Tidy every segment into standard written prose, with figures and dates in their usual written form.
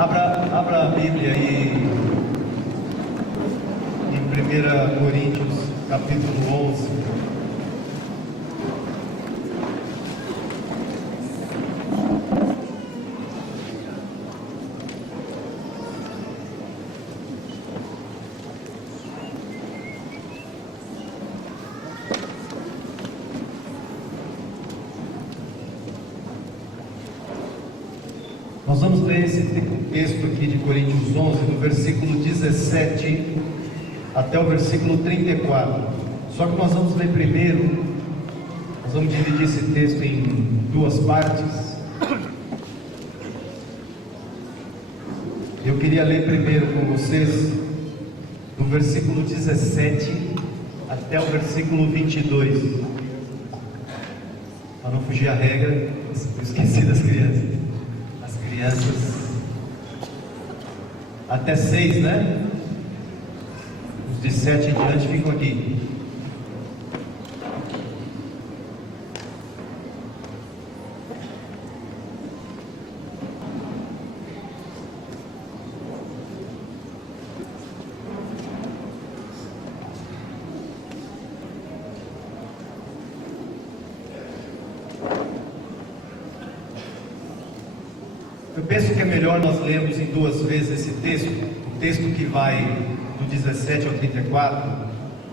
Abra a Bíblia aí em 1 Coríntios, capítulo 11. Nós vamos ler esse texto aqui de Coríntios 11, do versículo 17 até o versículo 34. Só que nós vamos ler primeiro, nós vamos dividir esse texto em duas partes. Eu queria ler primeiro com vocês, do versículo 17 até o versículo 22. Para não fugir à regra, eu esqueci das crianças. Crianças até 6, né? Os de 7 em diante ficam aqui. Eu penso que é melhor nós lermos em duas vezes esse texto, o texto que vai do 17 ao 34,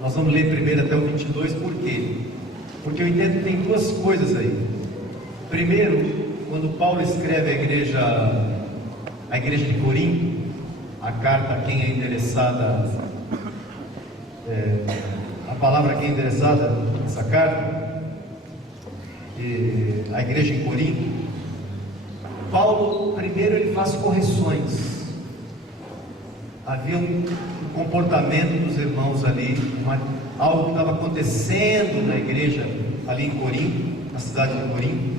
nós vamos ler primeiro até o 22, por quê? Porque eu entendo que tem duas coisas aí. Primeiro, quando Paulo escreve a igreja de Corinto, a carta a quem é endereçada, a palavra a quem é endereçada, essa carta, a igreja em Corinto, Paulo, primeiro, ele faz correções. Havia um comportamento dos irmãos ali, algo que estava acontecendo na igreja ali em Corinto, na cidade de Corinto.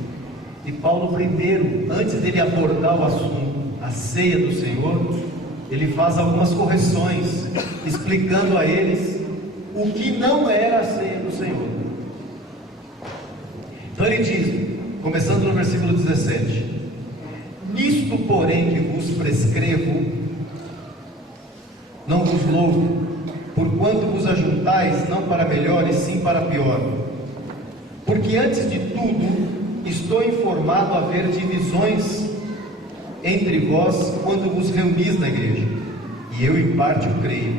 E Paulo, primeiro, antes dele abordar o assunto, a ceia do Senhor, ele faz algumas correções, explicando a eles o que não era a ceia do Senhor. Então ele diz, começando no versículo 17: Nisto, porém, que vos prescrevo, não vos louvo, porquanto vos ajuntais, não para melhor, e sim para pior. Porque antes de tudo, estou informado a haver divisões entre vós, quando vos reunis na igreja, e eu em parte o creio.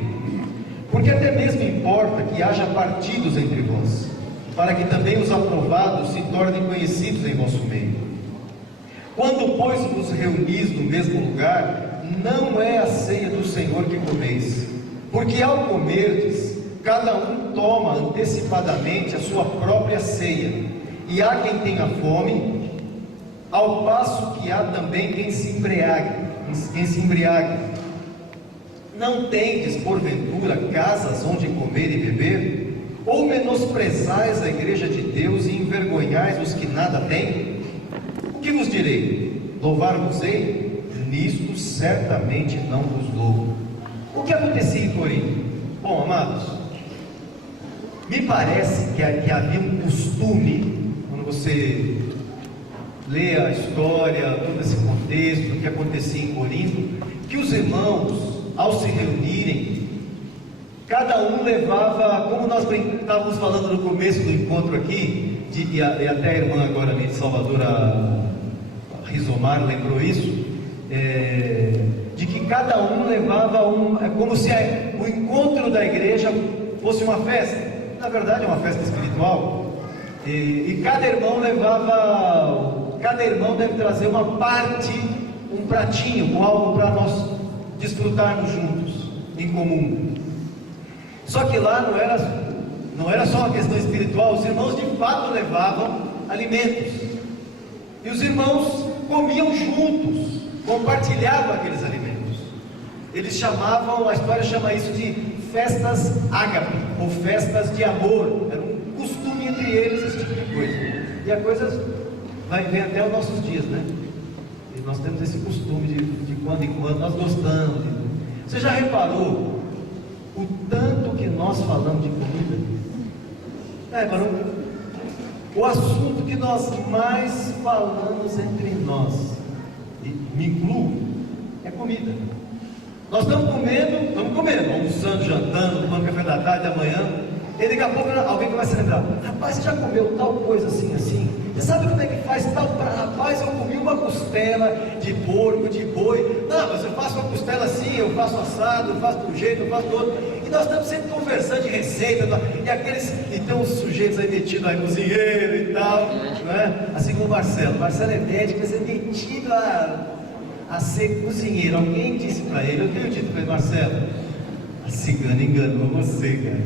Porque até mesmo importa que haja partidos entre vós, para que também os aprovados se tornem conhecidos em vosso meio. Quando, pois, vos reunis no mesmo lugar, não é a ceia do Senhor que comeis, porque ao comerdes, cada um toma antecipadamente a sua própria ceia, e há quem tenha fome, ao passo que há também quem se embriague. Não tendes, porventura, casas onde comer e beber? Ou menosprezais a igreja de Deus e envergonhais os que nada têm? O que vos direi? Louvar-vos-ei? Nisto certamente não vos louvo. O que acontecia em Corinto? Bom, amados, me parece que havia um costume, quando você lê a história, todo esse contexto, o que acontecia em Corinto, que os irmãos, ao se reunirem, cada um levava, como nós estávamos falando no começo do encontro aqui, e até a irmã agora ali de Salvador, a Rizomar, lembrou isso, de que cada um levava como se o encontro da igreja fosse uma festa. Na verdade é uma festa espiritual, e cada irmão deve trazer uma parte, um pratinho com algo para nós desfrutarmos juntos, em comum. Só que lá não era só uma questão espiritual, os irmãos de fato levavam alimentos, e os irmãos comiam juntos, compartilhavam aqueles alimentos. Eles chamavam, a história chama isso de festas ágape, ou festas de amor. Era um costume entre eles, esse tipo de coisa. E a coisa vem até os nossos dias, né? E nós temos esse costume de quando em quando, nós gostamos. Você já reparou o tanto que nós falamos de comida? O assunto que nós mais falamos entre nós, e me incluo, é comida. Nós estamos comendo, almoçando, jantando, tomando café da tarde, da manhã, e daqui a pouco alguém começa a lembrar: rapaz, você já comeu tal coisa assim, assim? Você sabe como é que faz tal prato? Rapaz, eu comi uma costela de porco, de boi. Não, mas eu faço uma costela assim, eu faço assado, eu faço de um jeito, eu faço do outro. E nós estamos sempre conversando de receita, e aqueles, então os sujeitos aí metidos aí, cozinheiro e tal, né? Assim como o Marcelo é médico, mas é metido a ser cozinheiro. Alguém disse para ele, eu tenho dito para ele: Marcelo, a cigana enganou você, cara.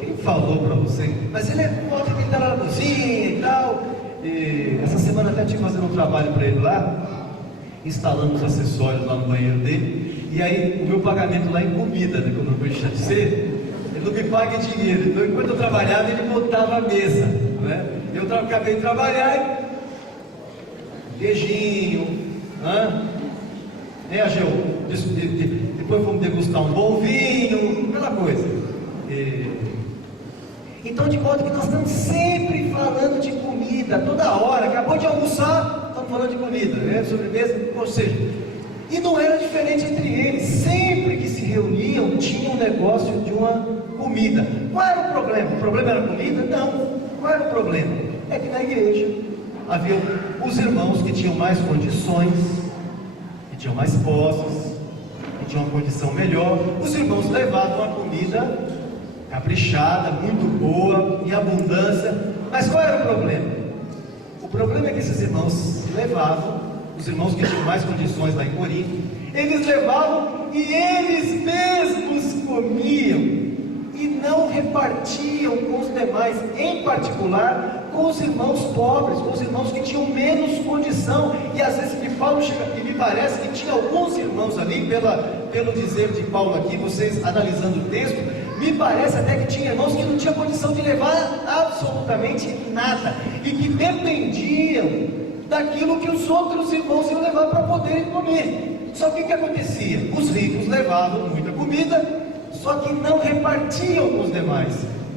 Quem falou para você? Mas ele pode que ele está lá na cozinha e tal. E essa semana até tive fazendo um trabalho para ele lá, instalando os acessórios lá no banheiro dele. E aí o meu pagamento lá é em comida, né? Quando eu não deixa de ser, ele não me paga em dinheiro. Então enquanto eu trabalhava, ele montava a mesa, né? Eu acabei de trabalhar e queijinho, né? Depois fomos degustar um bom vinho, aquela coisa. Então, de modo que nós estamos sempre falando de comida, toda hora. Acabou de almoçar, estamos falando de comida, né? Sobremesa, ou seja, e não era diferente entre eles. Sempre que se reuniam, tinha um negócio de uma comida. Qual era o problema? O problema era a comida? Não. Qual era o problema? É que na igreja havia os irmãos que tinham mais condições, que tinham mais posses, que tinham uma condição melhor. Os irmãos levavam a comida caprichada, muito boa, em abundância. Mas qual era o problema? O problema é que esses irmãos levavam, os irmãos que tinham mais condições lá em Corinto, eles levavam e eles mesmos comiam e não repartiam com os demais, em particular com os irmãos pobres, com os irmãos que tinham menos condição. E às vezes Paulo chega, e me parece que tinha alguns irmãos ali, pelo dizer de Paulo aqui, vocês analisando o texto, me parece até que tinha irmãos que não tinham condição de levar absolutamente nada, e que dependiam daquilo que os outros irmãos iam levar para poderem comer. Só que o que acontecia? Os ricos levavam muita comida, só que não repartiam com os demais.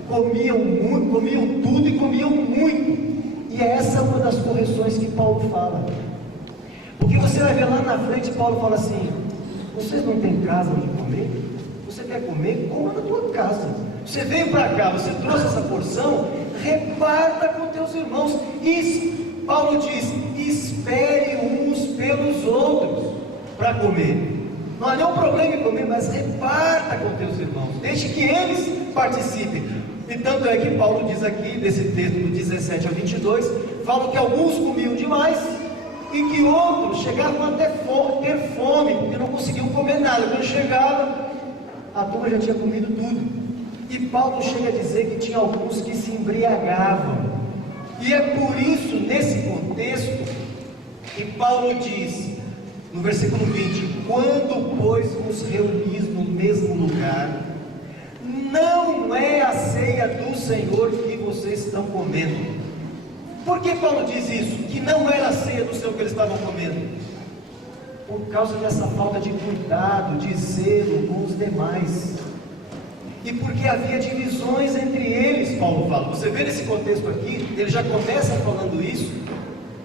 Comiam muito, comiam tudo e comiam muito. E essa é uma das correções que Paulo fala. Porque você vai ver lá na frente, Paulo fala assim: vocês não têm casa onde comer? Você quer comer? Coma na tua casa. Você veio para cá, você trouxe essa porção, reparta com teus irmãos. E Paulo diz: espere uns pelos outros para comer. Não há nenhum problema em comer, mas reparta com teus irmãos, deixe que eles participem. E tanto é que Paulo diz aqui, nesse texto do 17 ao 22, fala que alguns comiam demais e que outros chegavam a ter fome, porque não conseguiam comer nada. Quando chegava, a turma já tinha comido tudo. E Paulo chega a dizer que tinha alguns que se embriagavam. E é por isso, nesse contexto, que Paulo diz, no versículo 20: quando, pois, vos reunis no mesmo lugar, não é a ceia do Senhor que vocês estão comendo. Por que Paulo diz isso? Que não era a ceia do Senhor que eles estavam comendo? Por causa dessa falta de cuidado, de zelo com os demais. E porque havia divisões entre eles, Paulo fala. Você vê nesse contexto aqui, ele já começa falando isso,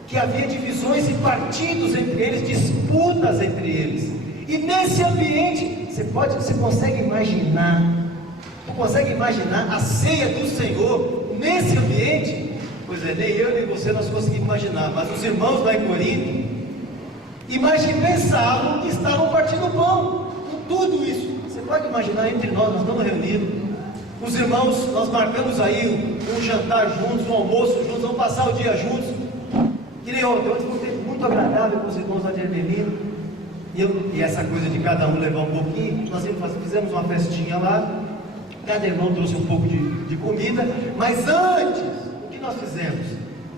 que havia divisões e partidos entre eles, disputas entre eles. E nesse ambiente, você consegue imaginar a ceia do Senhor nesse ambiente? Pois é, nem eu nem você nós conseguimos imaginar, mas os irmãos lá em Corinto pensavam que estavam partindo pão, com tudo isso. Você pode imaginar, entre nós estamos reunidos, os irmãos, nós marcamos aí um jantar juntos, um almoço juntos, vamos passar o dia juntos, que nem ontem foi um tempo muito agradável com os irmãos lá de Ermelino, e essa coisa de cada um levar um pouquinho, nós fizemos uma festinha lá, cada irmão trouxe um pouco de comida, mas antes, o que nós fizemos?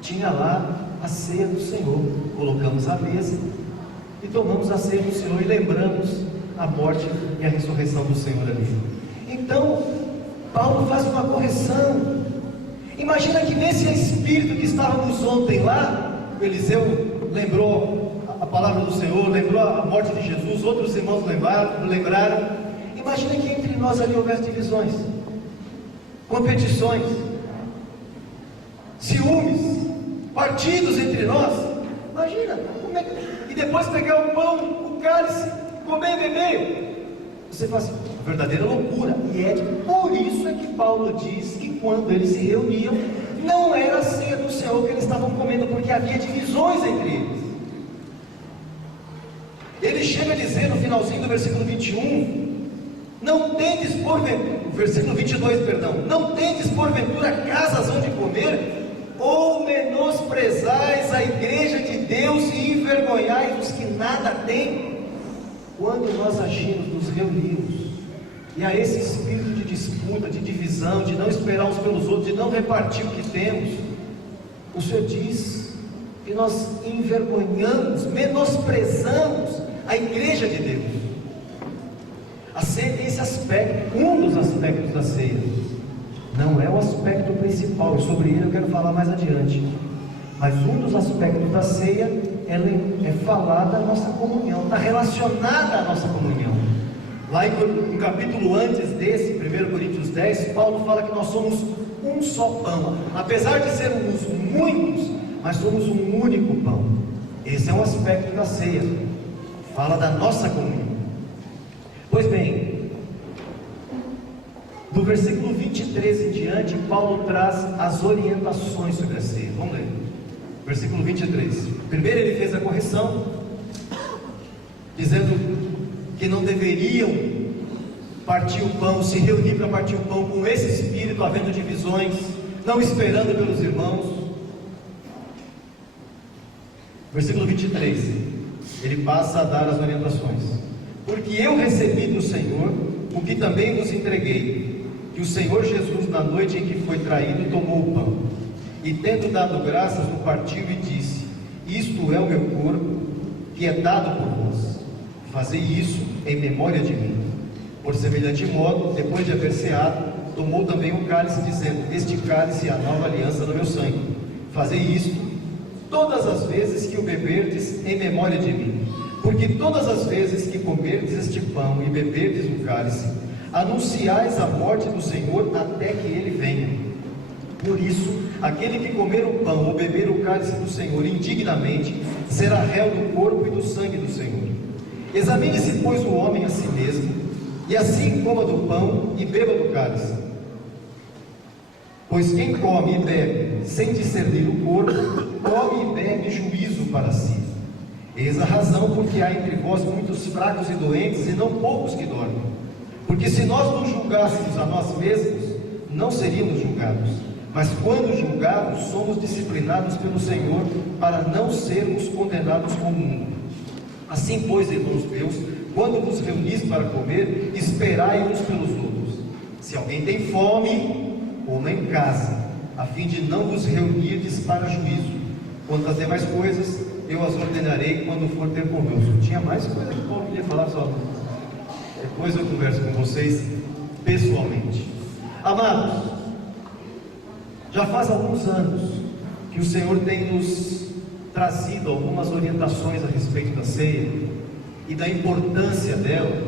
Tinha lá a ceia do Senhor, colocamos a mesa, e tomamos a ceia do Senhor e lembramos a morte e a ressurreição do Senhor ali. Então, Paulo faz uma correção. Imagina que nesse espírito que estávamos ontem lá, o Eliseu lembrou a palavra do Senhor, lembrou a morte de Jesus, outros irmãos lembraram. Imagina que entre nós ali houvesse divisões, competições, ciúmes, partidos entre nós. Imagina, e depois pegar o pão, o cálice, comer e beber. Você fala assim, verdadeira loucura. E é por isso é que Paulo diz que quando eles se reuniam, não era a ceia do Senhor que eles estavam comendo, porque havia divisões entre eles. Ele chega a dizer no finalzinho do versículo 21, não tendes versículo 22, perdão, não tendes porventura casas onde comer, ou menosprezais a igreja de Deus e envergonhais os que nada têm? Quando nós agimos, nos reunimos, e há esse espírito de disputa, de divisão, de não esperar uns pelos outros, de não repartir o que temos, o Senhor diz que nós envergonhamos, menosprezamos a igreja de Deus. A ceia tem esse aspecto, um dos aspectos da ceia. Não é o aspecto principal, e sobre ele eu quero falar mais adiante. Mas um dos aspectos da ceia, ela é falar da nossa comunhão, está relacionada à nossa comunhão. Lá em capítulo antes desse, 1 Coríntios 10, Paulo fala que nós somos um só pão. Apesar de sermos muitos, mas somos um único pão. Esse é um aspecto da ceia, fala da nossa comunhão. Pois bem, do versículo 23 em diante, Paulo traz as orientações sobre a ceia. Vamos ler. Versículo 23. Primeiro ele fez a correção, dizendo que não deveriam partir o pão, se reunir para partir o pão com esse espírito, havendo divisões, não esperando pelos irmãos. Versículo 23, ele passa a dar as orientações. Porque eu recebi do Senhor o que também vos entreguei, que o Senhor Jesus, na noite em que foi traído, tomou o pão, e tendo dado graças, o partiu e disse: isto é o meu corpo, que é dado por vós, fazei isso em memória de mim. Por semelhante modo, depois de haver ceado, tomou também o cálice, dizendo: este cálice é a nova aliança no meu sangue, fazei isto todas as vezes que o beberdes em memória de mim. Porque todas as vezes que comerdes este pão e beberdes o cálice, anunciais a morte do Senhor até que ele venha. Por isso, aquele que comer o pão ou beber o cálice do Senhor indignamente, será réu do corpo e do sangue do Senhor. Examine-se, pois, o homem a si mesmo, e assim coma do pão e beba do cálice. Pois quem come e bebe sem discernir o corpo, come e bebe juízo para si. Eis a razão porque há entre vós muitos fracos e doentes, e não poucos que dormem. Porque se nós nos julgássemos a nós mesmos, não seríamos julgados. Mas quando julgados, somos disciplinados pelo Senhor, para não sermos condenados com o mundo. Assim, pois, irmãos meus, quando vos reunis para comer, esperai uns pelos outros. Se alguém tem fome, coma em casa, a fim de não vos reunirdes para juízo. Quanto às demais coisas, eu as ordenarei quando for ter convosco. Tinha mais coisa que Paulo queria falar, só depois eu converso com vocês pessoalmente. Amados, já faz alguns anos que o Senhor tem nos trazido algumas orientações a respeito da ceia e da importância dela.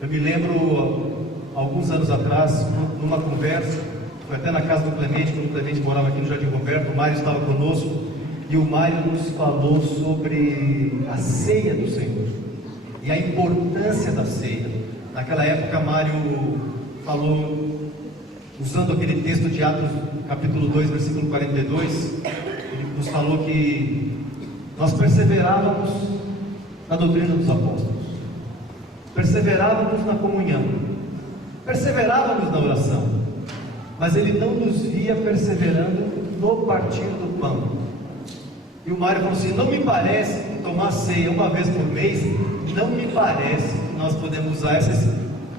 Eu me lembro, alguns anos atrás, numa conversa, foi até na casa do Clemente, quando o Clemente morava aqui no Jardim Roberto, o Mário estava conosco, e o Mário nos falou sobre a ceia do Senhor e a importância da ceia. Naquela época, Mário falou, usando aquele texto de Atos, capítulo 2, versículo 42, ele nos falou que nós perseverávamos na doutrina dos apóstolos, perseverávamos na comunhão, perseverávamos na oração, mas ele não nos via perseverando no partir do pão. E o Mário falou assim: não me parece tomar ceia uma vez por mês, não me parece que nós podemos usar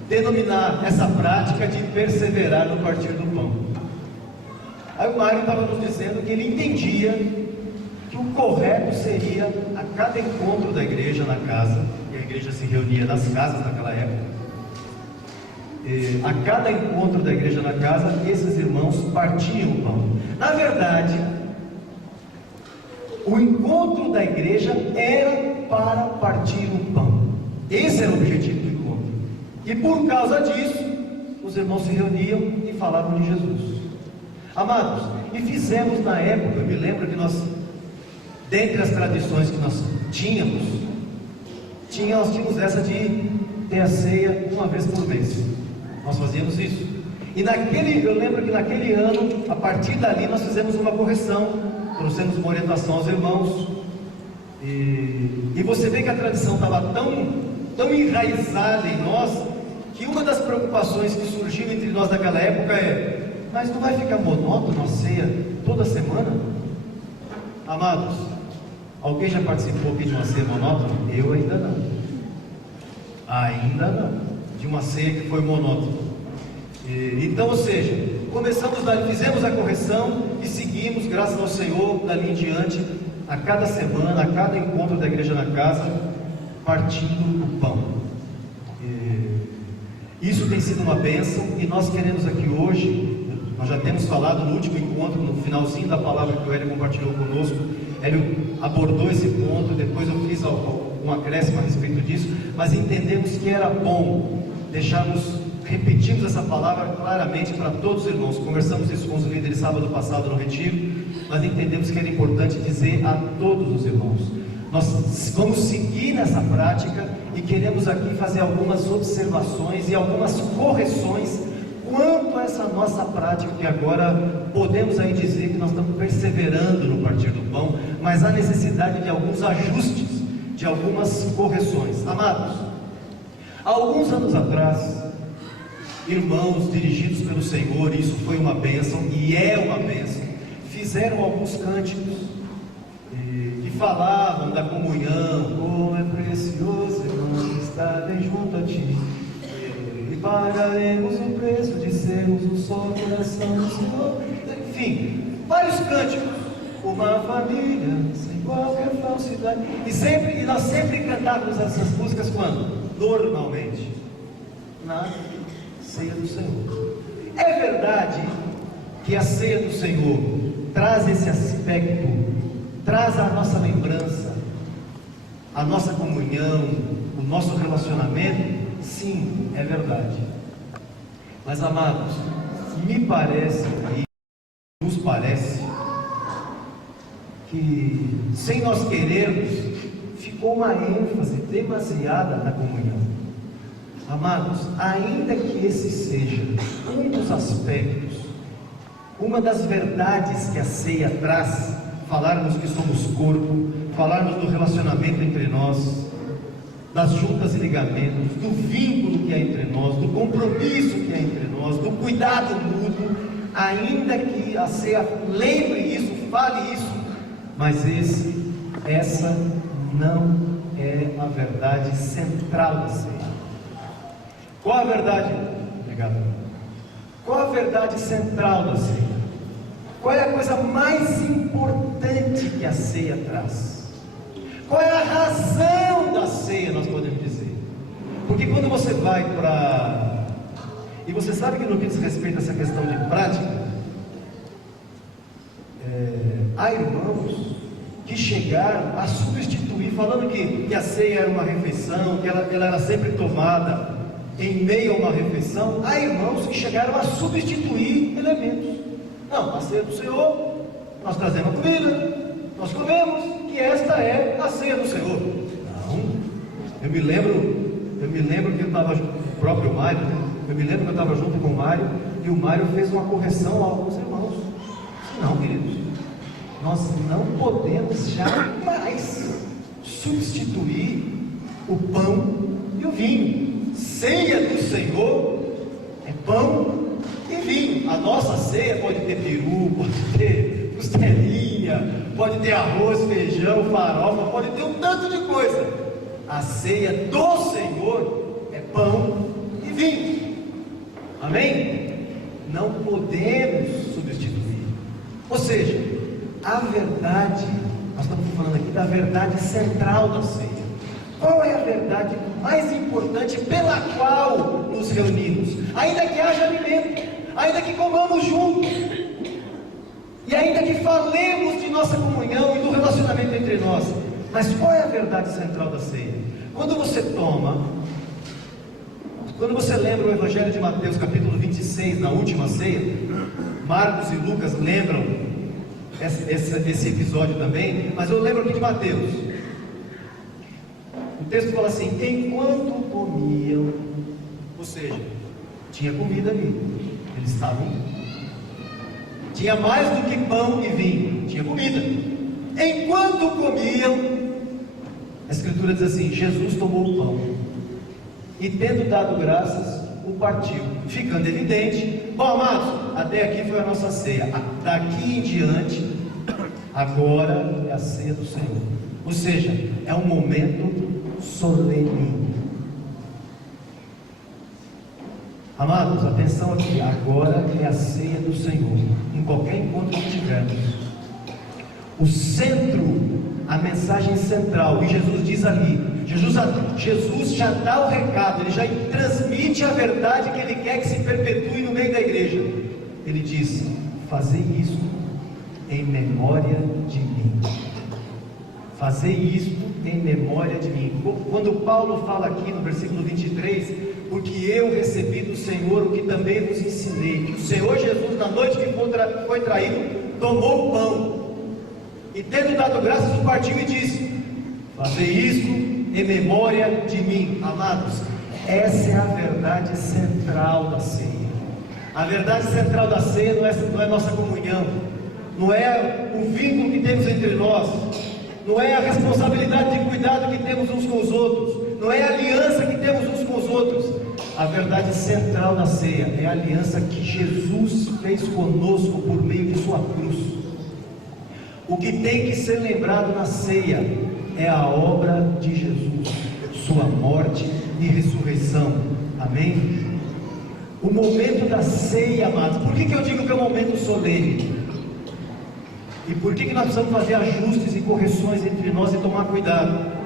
denominar essa prática de perseverar no partir do pão. Aí o Mário estava nos dizendo que ele entendia que o correto seria, a cada encontro da igreja na casa, e a igreja se reunia nas casas naquela época, a cada encontro da igreja na casa, esses irmãos partiam o pão. Na verdade, o encontro da igreja era para partir o pão. Esse era o objetivo do encontro. E por causa disso, os irmãos se reuniam e falavam de Jesus. Amados, e fizemos na época, eu me lembro que nós Dentre as tradições que nós tínhamos essa de ter a ceia uma vez por mês. Nós fazíamos isso. E eu lembro que naquele ano, a partir dali, nós fizemos uma correção, trouxemos uma orientação aos irmãos. E você vê que a tradição estava tão enraizada em nós, que uma das preocupações que surgiu entre nós naquela época é: mas não vai ficar monótono a ceia toda semana? Amados, alguém já participou aqui de uma ceia monótona? Eu ainda não. Ainda não. De uma ceia que foi monótona. Então, ou seja, fizemos a correção e seguimos, graças ao Senhor, dali em diante, a cada semana, a cada encontro da igreja na casa, partindo o pão. Isso tem sido uma bênção, e nós queremos aqui hoje, nós já temos falado no último encontro, no finalzinho da palavra que o Hélio compartilhou conosco. Hélio abordou esse ponto, depois eu fiz um acréscimo a respeito disso, mas entendemos que era bom repetimos essa palavra claramente para todos os irmãos. Conversamos isso com os líderes sábado passado no retiro, mas entendemos que era importante dizer a todos os irmãos. Nós vamos seguir nessa prática e queremos aqui fazer algumas observações e algumas correções quanto a essa nossa prática, que agora podemos aí dizer que nós estamos perseverando no partir do pão, mas há necessidade de alguns ajustes, de algumas correções. Amados, há alguns anos atrás, irmãos dirigidos pelo Senhor, isso foi uma bênção e é uma bênção, fizeram alguns cânticos e falavam da comunhão. Como é precioso, irmão, estar bem junto a ti, e pagaremos o preço de sermos um só coração do Senhor. Enfim, vários cânticos. Uma família sem qualquer falsidade. E nós sempre cantávamos essas músicas quando? Normalmente na ceia do Senhor. É verdade que a ceia do Senhor traz esse aspecto, traz a nossa lembrança, a nossa comunhão, o nosso relacionamento? Sim, é verdade. Mas, amados, me parece, e nos parece, que sem nós querermos, ficou uma ênfase demasiada na comunhão. Amados, ainda que esse seja um dos aspectos, uma das verdades que a ceia traz, falarmos que somos corpo, falarmos do relacionamento entre nós, das juntas e ligamentos, do vínculo que há entre nós, do compromisso que há entre nós, do cuidado mútuo, ainda que a ceia lembre isso, fale isso, mas essa não é a verdade central da ceia. Qual a verdade? Obrigado. Qual a verdade central da ceia? Qual é a coisa mais importante que a ceia traz? Qual é a razão da ceia, nós podemos dizer? Porque quando você vai para... E você sabe que no que diz respeito a essa questão de prática, há irmãos que chegaram a substituir, falando que a ceia era uma refeição, que ela era sempre tomada em meio a uma refeição. Há irmãos que chegaram a substituir elementos. Não, a ceia do Senhor, nós trazemos a comida, nós comemos, e esta é a ceia do Senhor. Não, eu me lembro que eu estava junto com o próprio Mário, eu me lembro que eu estava junto com o Mário, e o Mário fez uma correção a alguns irmãos. Não, queridos, nós não podemos jamais substituir o pão e o vinho. Ceia do Senhor é pão e vinho. A nossa ceia pode ter peru, pode ter costelinha, pode ter arroz, feijão, farofa, pode ter um tanto de coisa. A ceia do Senhor é pão e vinho. Amém? Não podemos substituir. Ou seja, a verdade, nós estamos falando aqui da verdade central da ceia. Qual é a verdade mais importante pela qual nos reunimos? Ainda que haja alimento, ainda que comamos juntos, e ainda que falemos de nossa comunhão e do relacionamento entre nós, mas qual é a verdade central da ceia? Quando você lembra o Evangelho de Mateus, capítulo 26, na última ceia, Marcos e Lucas lembram esse episódio também, mas eu lembro aqui de Mateus. O texto fala assim: enquanto comiam, ou seja, tinha comida ali, eles estavam, tinha mais do que pão e vinho, tinha comida. Enquanto comiam, a Escritura diz assim: Jesus tomou o pão e, tendo dado graças, o partiu, ficando evidente: bom, amados, até aqui foi a nossa ceia, daqui em diante, agora é a ceia do Senhor. Ou seja, é um momento solene. Amados, atenção aqui, agora é a ceia do Senhor. Em qualquer encontro que tivermos, o centro, a mensagem central, e Jesus diz ali, Jesus já dá o recado, ele já transmite a verdade que ele quer que se perpetue no meio da igreja. Ele diz: fazei isso em memória de mim. Fazei isso em memória de mim. Quando Paulo fala aqui no versículo 23, porque eu recebi do Senhor o que também vos ensinei, que o Senhor Jesus, na noite que foi traído, tomou o pão e, tendo dado graças, o partiu e disse: fazei isso em memória de mim. Amados, essa é a verdade central da ceia. A verdade central da ceia não é nossa comunhão, não é o vínculo que temos entre nós, não é a responsabilidade de cuidado que temos uns com os outros, não é a aliança que temos uns com os outros. A verdade central da ceia é a aliança que Jesus fez conosco por meio de sua cruz. O que tem que ser lembrado na ceia é a obra de Jesus, sua morte e ressurreição. Amém? O momento da ceia, amados, por que eu digo que é um momento solene? E por que nós precisamos fazer ajustes e correções entre nós e tomar cuidado?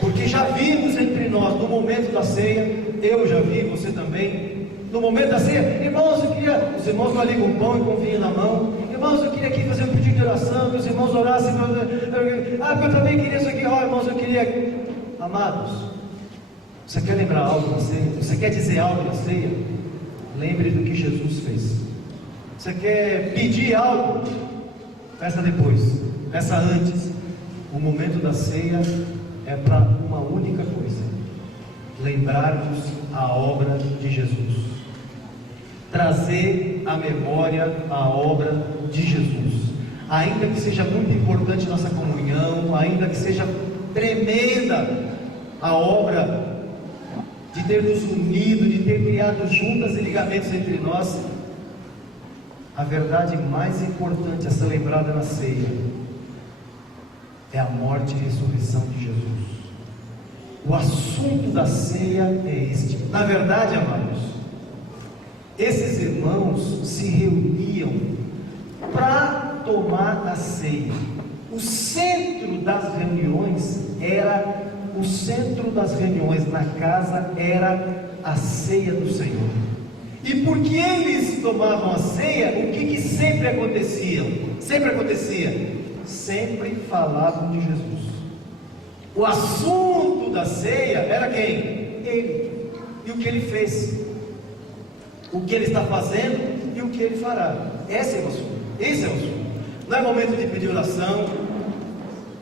Porque já vimos entre nós, no momento da ceia, eu já vi, você também, no momento da ceia, irmãos, os irmãos estão ali com pão e com vinho na mão. Irmãos, eu queria aqui fazer um pedido de oração, que os irmãos orassem, eu também queria isso aqui, irmãos, eu queria. Amados, você quer lembrar algo na ceia? Você quer dizer algo na ceia? Lembre do que Jesus fez. Você quer pedir algo? Peça depois, peça antes. O momento da ceia é para uma única coisa: lembrarmos a obra de Jesus, trazer à memória a obra de Jesus. Ainda que seja muito importante nossa comunhão, ainda que seja tremenda a obra de ter nos unido, de ter criado juntas e ligamentos entre nós, a verdade mais importante a ser lembrada na ceia é a morte e ressurreição de Jesus. O assunto da ceia é este. Na verdade, amados, esses irmãos se reuniam para tomar a ceia. O centro das reuniões na casa era a ceia do Senhor. E porque eles tomavam a ceia, o que sempre acontecia? Sempre falavam de Jesus. O assunto da ceia era quem? Ele. E o que ele fez, o que ele está fazendo e o que ele fará. Esse é o assunto. Não é momento de pedir oração,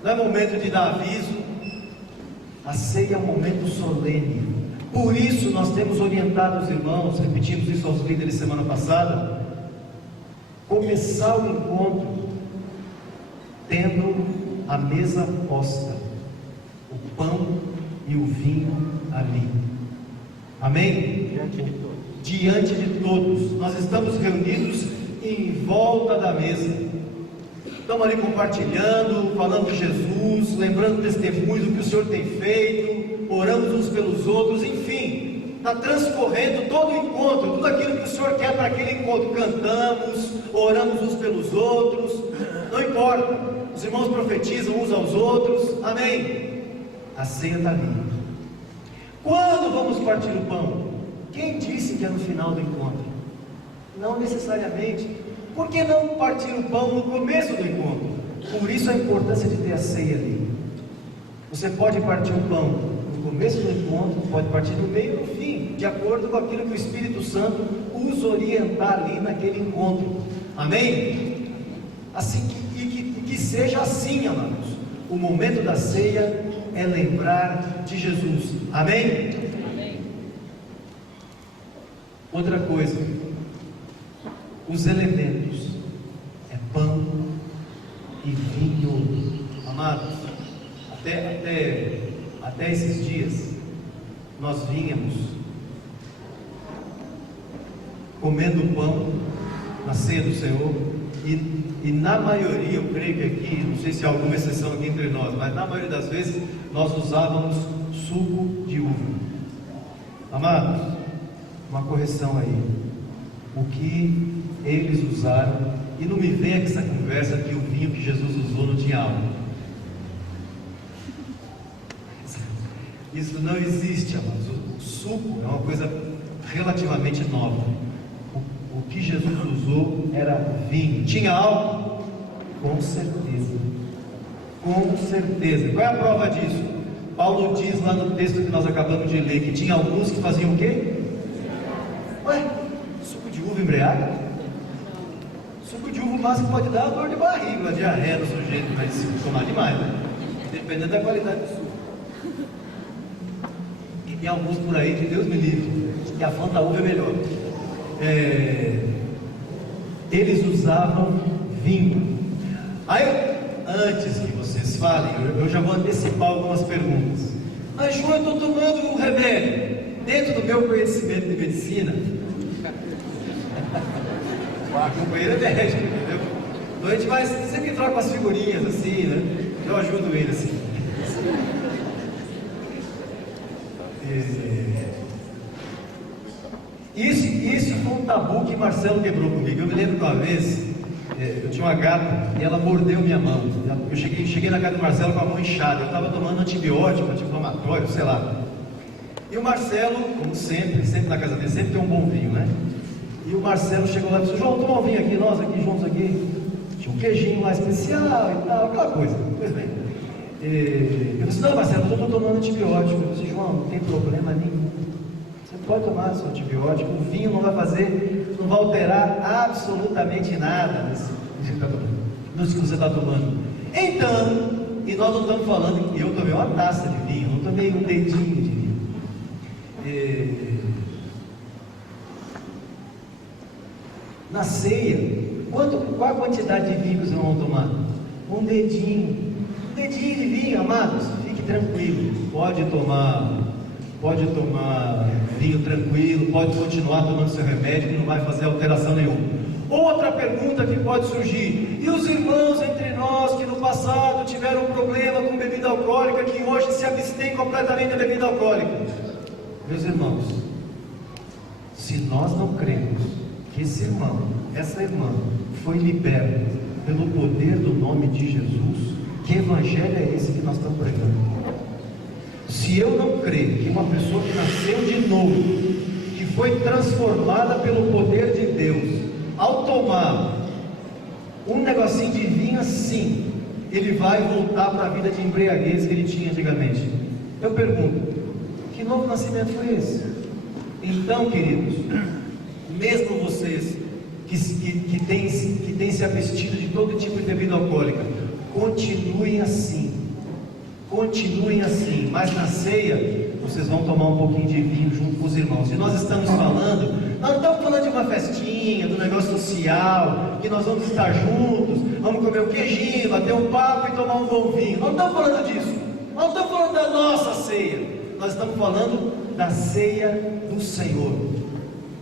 não é momento de dar aviso. A ceia é um momento solene. Por isso nós temos orientado os irmãos, repetimos isso aos líderes semana passada, começar o encontro tendo a mesa posta, o pão e o vinho ali. Amém? Diante de todos. Nós estamos reunidos em volta da mesa. Estamos ali compartilhando, falando de Jesus, lembrando testemunhos do que o Senhor tem feito, oramos uns pelos outros, enfim, está transcorrendo todo o encontro, tudo aquilo que o Senhor quer para aquele encontro. Cantamos, oramos uns pelos outros, não importa, os irmãos profetizam uns aos outros, amém? A ceia está ali. Quando vamos partir o pão? Quem disse que é no final do encontro? Não necessariamente. Por que não partir o pão no começo do encontro? Por isso a importância de ter a ceia ali. Você pode partir o pão no começo do encontro, pode partir no meio ou no fim, de acordo com aquilo que o Espírito Santo os orientar ali naquele encontro. Amém? Assim que seja assim, amados. O momento da ceia é lembrar de Jesus. Amém? Amém. Outra coisa, os elementos é pão e vinho. Amados, até esses dias nós vínhamos comendo pão na ceia do Senhor, e na maioria, eu creio que aqui, não sei se há alguma exceção aqui entre nós, mas na maioria das vezes nós usávamos suco de uva. Amados, uma correção aí, o que eles usaram, e não me venha com essa conversa que o vinho que Jesus usou não tinha álcool. Isso não existe, amados. O suco é uma coisa relativamente nova. O que Jesus usou era vinho. Tinha álcool? Com certeza. Com certeza. Qual é a prova disso? Paulo diz lá no texto que nós acabamos de ler que tinha alguns que faziam o quê? Ué, suco de uva embriaga? Suco de uva, o máximo que pode dar é dor de barriga, uma diarreia no sujeito, mas se tomar demais, né? Dependendo da qualidade do suco. E tem alguns por aí que Deus me livre, que a Fanta uva é melhor. Eles usavam vinho. Aí, antes que vocês falem, eu já vou antecipar algumas perguntas. Mas João, eu estou tomando um remédio. Dentro do meu conhecimento de medicina, o companheiro é médico, entendeu? Então a gente vai sempre troca umas figurinhas assim, né? Eu ajudo ele assim. Isso foi um tabu que Marcelo quebrou comigo. Eu me lembro que uma vez eu tinha uma gata e ela mordeu minha mão. Eu cheguei na casa do Marcelo com a mão inchada. Eu estava tomando antibiótico, anti-inflamatório, sei lá. E o Marcelo, como sempre na casa dele, sempre tem um bom vinho, né? E o Marcelo chegou lá e disse: João, toma um vinho aqui, nós aqui juntos aqui. Tinha um queijinho lá especial e tal, aquela coisa. Pois bem. Eu disse: não, Marcelo, eu estou tomando antibiótico. Eu disse: João, não tem problema nenhum. Você pode tomar seu antibiótico, o vinho não vai fazer, não vai alterar absolutamente nada nisso que você está tomando. Então, e nós não estamos falando que eu tomei uma taça de vinho, não tomei um dedinho de vinho. Na ceia, qual a quantidade de vinho que vocês vão tomar? Um dedinho de vinho, amados. Fique tranquilo, pode tomar vinho tranquilo, pode continuar tomando seu remédio, que não vai fazer alteração nenhuma. Outra pergunta que pode surgir: e os irmãos entre nós que no passado tiveram um problema com bebida alcoólica, que hoje se abstêm completamente da bebida alcoólica? Meus irmãos, se nós não cremos que esse irmão, essa irmã foi liberta pelo poder do nome de Jesus, que evangelho é esse que nós estamos pregando? Se eu não crer que uma pessoa que nasceu de novo, que foi transformada pelo poder de Deus, ao tomar um negocinho de vinho assim, ele vai voltar para a vida de embriaguez que ele tinha antigamente. Eu pergunto: que novo nascimento foi esse? Então, queridos, mesmo vocês que têm se abstido de todo tipo de bebida alcoólica, continuem assim, mas na ceia vocês vão tomar um pouquinho de vinho junto com os irmãos. E nós estamos falando, nós não estamos falando de uma festinha, do negócio social, que nós vamos estar juntos, vamos comer um queijinho, bater um papo e tomar um bom vinho. Nós não estamos falando disso, nós não estamos falando da nossa ceia, nós estamos falando da ceia do Senhor.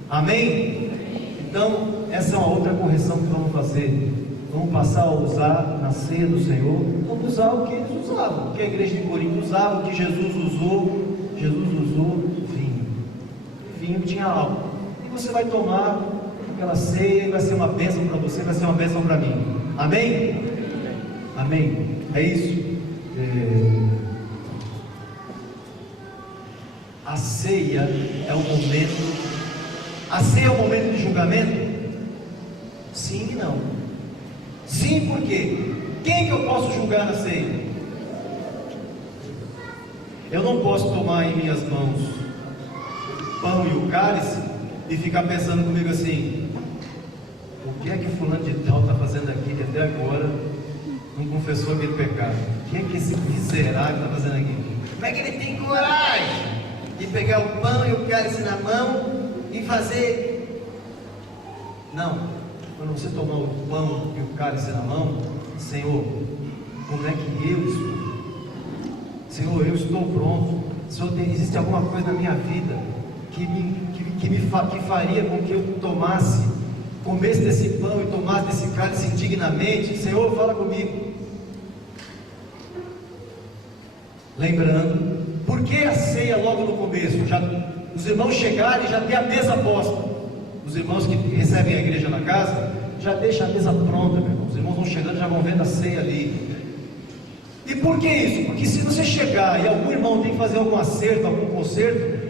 Amém? Então, essa é uma outra correção que vamos fazer. Vamos passar a usar na ceia do Senhor, vamos usar o que eles usavam, o que a igreja de Corinto usava, o que Jesus usou. Jesus usou vinho. Vinho tinha álcool. E você vai tomar aquela ceia e vai ser uma bênção para você, vai ser uma bênção para mim. Amém? Amém? É isso? A ceia é o momento. A ceia é o momento de julgamento? Sim e não. Sim, por quê? Quem que eu posso julgar na ceia? Eu não posso tomar em minhas mãos o pão e o cálice e ficar pensando comigo assim: o o que é que fulano de tal está fazendo aqui que até agora não confessou aquele pecado? O que é que esse miserável está fazendo aqui? Como é que ele tem coragem de pegar o pão e o cálice na mão e fazer? Não, quando você tomar o pão e o cálice na mão, Senhor, como é que eu estou? Senhor, eu estou pronto. Senhor, existe alguma coisa na minha vida que faria com que eu comesse desse pão e tomasse desse cálice indignamente? Senhor, fala comigo. Lembrando, por que a ceia logo no começo? Os irmãos chegarem e já tem a mesa posta. Os irmãos que recebem a igreja na casa, já deixa a mesa pronta, meu irmão. Os irmãos vão chegando e já vão vendo a ceia ali. E por que isso? Porque se você chegar e algum irmão tem que fazer algum acerto, algum conserto,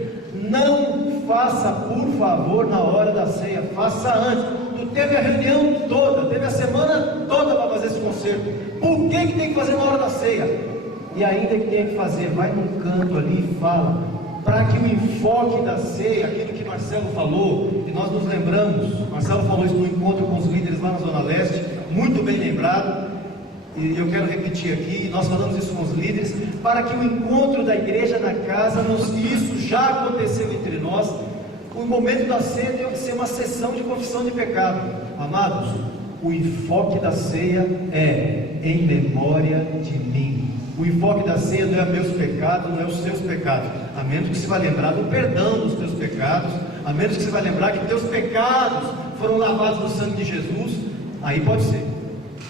não faça, por favor, na hora da ceia, faça antes. Tu teve a reunião toda, teve a semana toda para fazer esse conserto. Por que tem que fazer na hora da ceia? E ainda que tem que fazer, vai num canto ali e fala, para que o enfoque da ceia, aquilo que Marcelo falou, e nós nos lembramos, Marcelo falou isso no encontro com os líderes lá na Zona Leste, muito bem lembrado, e eu quero repetir aqui, nós falamos isso com os líderes, para que o encontro da igreja na casa, isso já aconteceu entre nós, o momento da ceia tem que ser uma sessão de confissão de pecado. Amados, o enfoque da ceia é em memória de mim. O enfoque da ceia não é meus pecados, não é os seus pecados, a menos que você vá lembrar do perdão dos teus pecados, a menos que você vá lembrar que teus pecados foram lavados no sangue de Jesus, aí pode ser.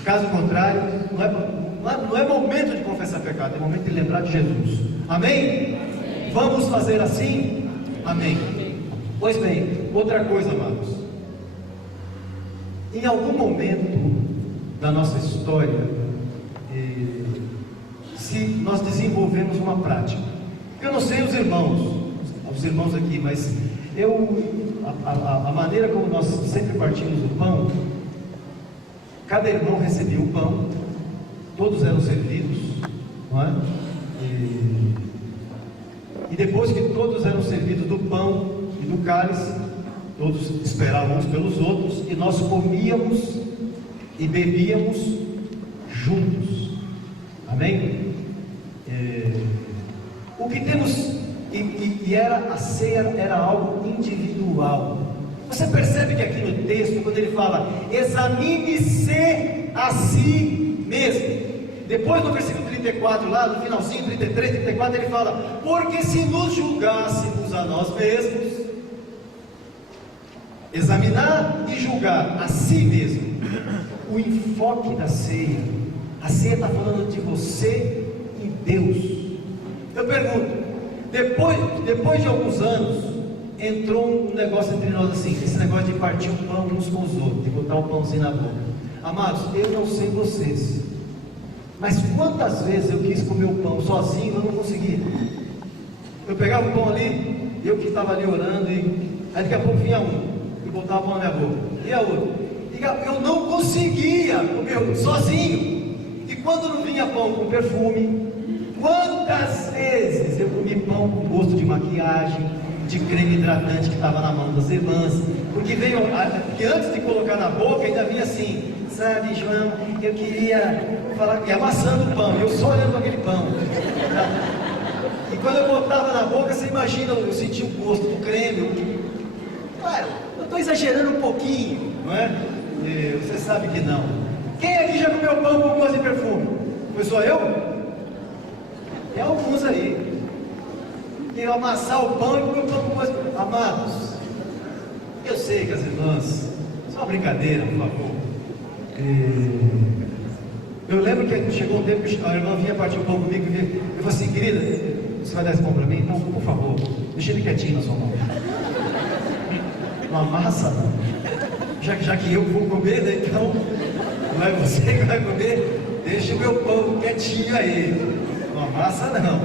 Caso contrário, não é momento de confessar pecado, é momento de lembrar de Jesus. Amém? Vamos fazer assim? Amém. Pois bem, outra coisa, amados, em algum momento da nossa história, se nós desenvolvemos uma prática, eu não sei os irmãos aqui, mas a maneira como nós sempre partimos do pão, cada irmão recebia o pão, todos eram servidos, não é? E depois que todos eram servidos do pão e do cálice, todos esperavam uns pelos outros, e nós comíamos e bebíamos juntos. Amém? O que temos, a ceia era algo individual. Você percebe que aqui no texto, quando ele fala, examine-se a si mesmo. Depois no versículo 34, lá no finalzinho, 33, 34, ele fala, porque se nos julgássemos a nós mesmos, examinar e julgar a si mesmo, o enfoque da ceia, a ceia está falando de você e Deus. Eu pergunto, depois de alguns anos, entrou um negócio entre nós assim, esse negócio de partir o pão uns com os outros, de botar o pãozinho na boca. Amados, eu não sei vocês, mas quantas vezes eu quis comer o pão sozinho, eu não conseguia. Eu pegava o pão ali, eu que estava ali orando, e aí daqui a pouco vinha um, e botava o pão na minha boca, e a outra, eu não conseguia comer sozinho. E quando não vinha pão com perfume, quantas vezes eu comi pão com gosto de maquiagem, de creme hidratante que estava na mão das irmãs, porque antes de colocar na boca ainda vinha assim, sabe, João, eu queria falar, e amassando o pão, eu só olhando aquele pão, e quando eu botava na boca, você imagina, eu sentia o gosto do creme, claro, eu estou exagerando um pouquinho, não é? Você sabe que não. Quem aqui já comeu pão com gosto de perfume? Foi só eu? Tem alguns aí. Eu amassar o pão e comer o pão com gosto. Amados, eu sei que as irmãs, só uma brincadeira, por favor. Eu lembro que chegou um tempo que a irmã vinha partir o pão comigo e eu falei assim, querida, você vai dar esse pão para mim? Não, por favor, deixa ele quietinho na sua mão. Não amassa não. Já que eu vou comer, né, então não é você que vai comer, deixa o meu pão quietinho aí. Não amassa não.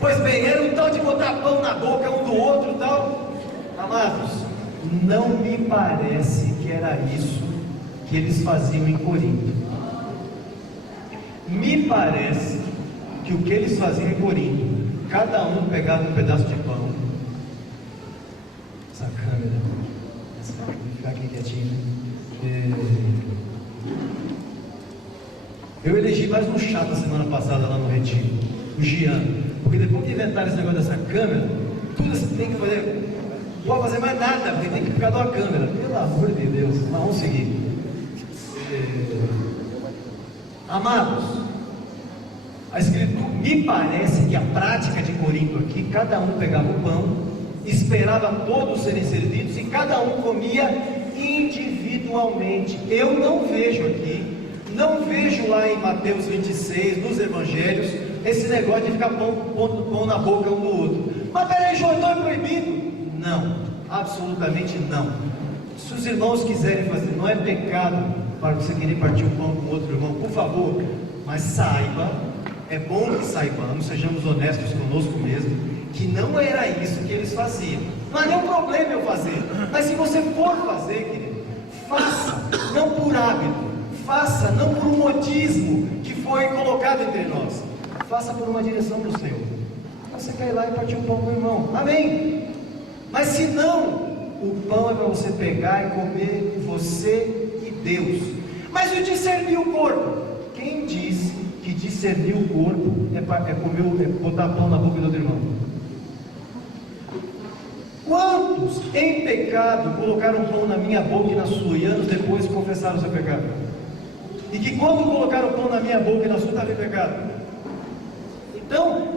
Pois bem, era um tal de botar pão na boca um do outro e tal. Amados, não me parece que era isso que eles faziam em Corinto. Me parece que o que eles faziam em Corinto, cada um pegava um pedaço de pão. Essa câmera, vou ficar aqui quietinho. Eu elegi mais um chato na semana passada lá no Retiro, o Gian, porque depois que inventaram esse negócio dessa câmera, tudo você tem que fazer, não pode fazer mais nada, porque tem que ficar de uma câmera. Pelo amor de Deus, mas vamos seguir. Amados, a Escritura, me parece que a prática de Corinto aqui, cada um pegava o pão, esperava todos serem servidos e cada um comia individualmente. Eu não vejo aqui, não vejo lá em Mateus 26, nos Evangelhos, esse negócio de ficar pondo pão na boca um do outro. Mas peraí, João, então é proibido? Não, absolutamente não. Se os irmãos quiserem fazer, não é pecado para você querer partir o pão com outro irmão, por favor, mas saiba, é bom que saibamos, sejamos honestos conosco mesmo, que não era isso que eles faziam. Não há nenhum problema eu fazer, mas se você for fazer, querido, faça, não por hábito, faça não por um modismo que foi colocado entre nós, faça por uma direção do Senhor. Você quer ir lá e partir o pão com o irmão, amém? Mas se não, o pão é para você pegar e comer você e Deus. Mas o discernir o corpo, quem disse que discernir o corpo é botar pão na boca do outro irmão? Quantos em pecado colocaram pão na minha boca e na sua, e anos depois confessaram o seu pecado? E que quando colocaram pão na minha boca e na sua, estava em pecado? Então,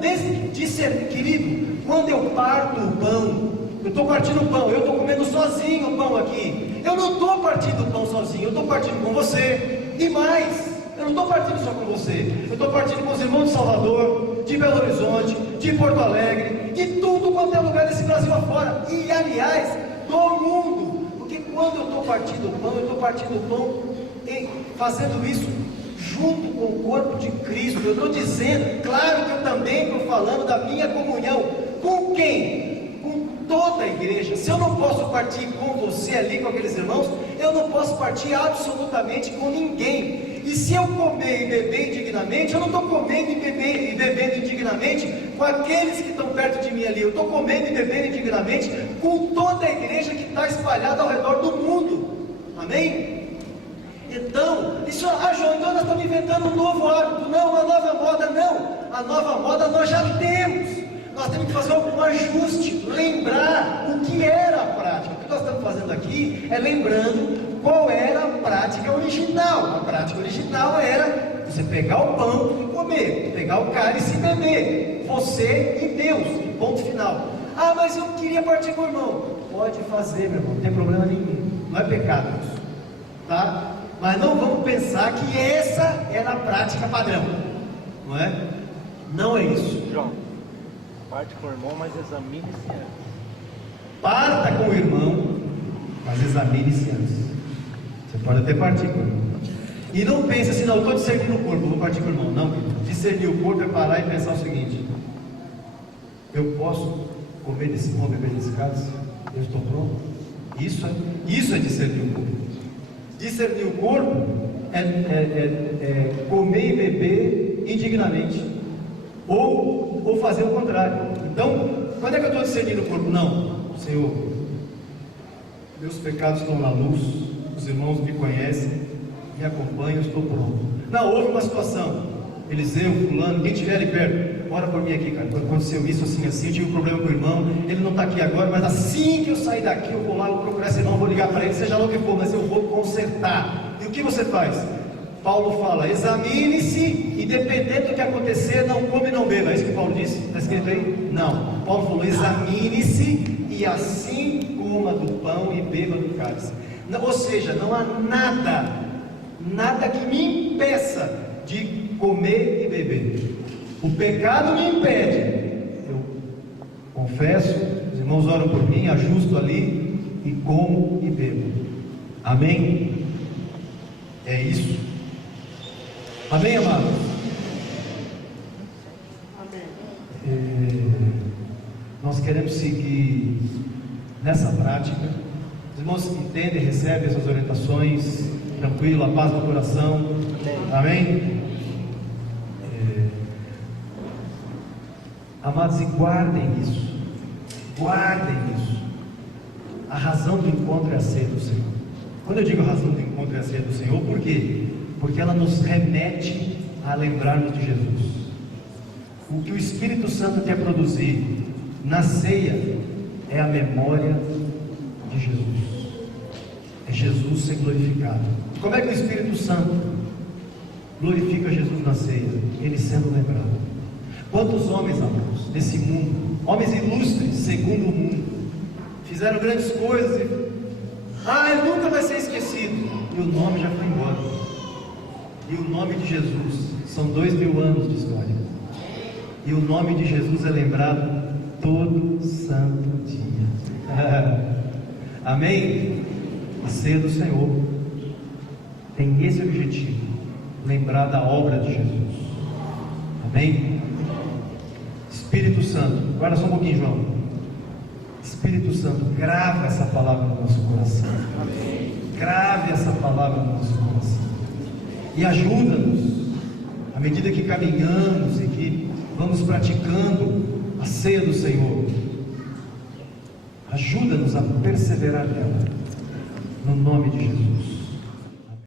discernir, querido, quando eu parto o pão, eu estou partindo o pão, eu estou comendo sozinho o pão aqui, eu não estou partindo o pão sozinho, eu estou partindo com você, e mais, eu não estou partindo só com você, eu estou partindo com os irmãos de Salvador, de Belo Horizonte, de Porto Alegre, de tudo quanto é lugar desse Brasil afora, e aliás, do mundo, porque quando eu estou partindo o pão, eu estou partindo o pão fazendo isso junto com o corpo de Cristo. Eu estou dizendo, claro que eu também estou falando da minha comunhão, com quem? Com toda a igreja. Se eu não posso partir com você ali, com aqueles irmãos, eu não posso partir absolutamente com ninguém. E se eu comer e beber indignamente, eu não estou comendo e bebendo indignamente com aqueles que estão perto de mim ali, eu estou comendo e bebendo indignamente com toda a igreja que está espalhada ao redor do mundo, amém? Então, João, então nós estamos inventando um novo hábito, não, uma nova moda, não, a nova moda nós já temos, nós temos que fazer algum ajuste, lembrar o que era a prática. O que nós estamos fazendo aqui é lembrando qual era a prática original. A prática original era você pegar o pão e comer, pegar o cálice e beber, você e Deus, ponto final. Ah, mas eu queria partir com o irmão. Pode fazer, meu irmão, não tem problema nenhum, não é pecado isso, tá? Mas não vamos pensar que essa é a prática padrão, não é? Não é isso. João, parte com o irmão, mas examine-se antes. Parta com o irmão, mas examine-se antes. Você pode até partir com o irmão. E não pense assim, não, eu estou discernindo o corpo, vou partir com o irmão. Não, discernir o corpo é parar e pensar o seguinte: eu posso comer desse pão, beber desse cálice? Eu estou pronto? Isso é discernir o corpo. Discernir o corpo é comer e beber indignamente, ou fazer o contrário. Então, quando é que eu estou discernindo o corpo? Não, Senhor, meus pecados estão na luz, os irmãos me conhecem, me acompanham, eu estou pronto. Não, houve uma situação, Eliseu, fulano, quem estiver ali perto, ora por mim aqui, cara, aconteceu isso, assim, eu tive um problema com o irmão, ele não está aqui agora, mas assim que eu sair daqui, eu vou lá, eu vou procurar esse irmão, vou ligar para ele, seja lá o que for, mas eu vou consertar. E o que você faz? Paulo fala, examine-se, e dependendo do que acontecer, não come e não beba. É isso que Paulo disse? Está escrito aí? Não, Paulo falou, examine-se, e assim coma do pão e beba do cálice. Ou seja, não há nada que me impeça de comer e beber. O pecado me impede, eu confesso, os irmãos oram por mim, ajusto ali e como e bebo. Amém? É isso. Amém, amados? Amém. Nós queremos seguir nessa prática. Os irmãos entendem, recebem essas orientações, tranquilo, a paz no coração. Amém? Amados, e guardem isso, a razão do encontro é a ceia do Senhor. Quando eu digo a razão do encontro é a ceia do Senhor, por quê? Porque ela nos remete a lembrarmos de Jesus. O que o Espírito Santo quer produzir na ceia é a memória de Jesus. É Jesus ser glorificado. Como é que o Espírito Santo glorifica Jesus na ceia? Ele sendo lembrado. Quantos homens, amados, nesse mundo, homens ilustres segundo o mundo, fizeram grandes coisas e ele nunca vai ser esquecido, e o nome já foi embora. E o nome de Jesus são 2000 anos de história, e o nome de Jesus é lembrado todo santo dia. Amém? A ceia do Senhor tem esse objetivo: lembrar da obra de Jesus. Amém? Espírito Santo, guarda só um pouquinho, João. Espírito Santo, grave essa palavra no nosso coração. Amém. Grave essa palavra no nosso coração. E ajuda-nos, à medida que caminhamos e que vamos praticando a ceia do Senhor. Ajuda-nos a perseverar nela, no nome de Jesus.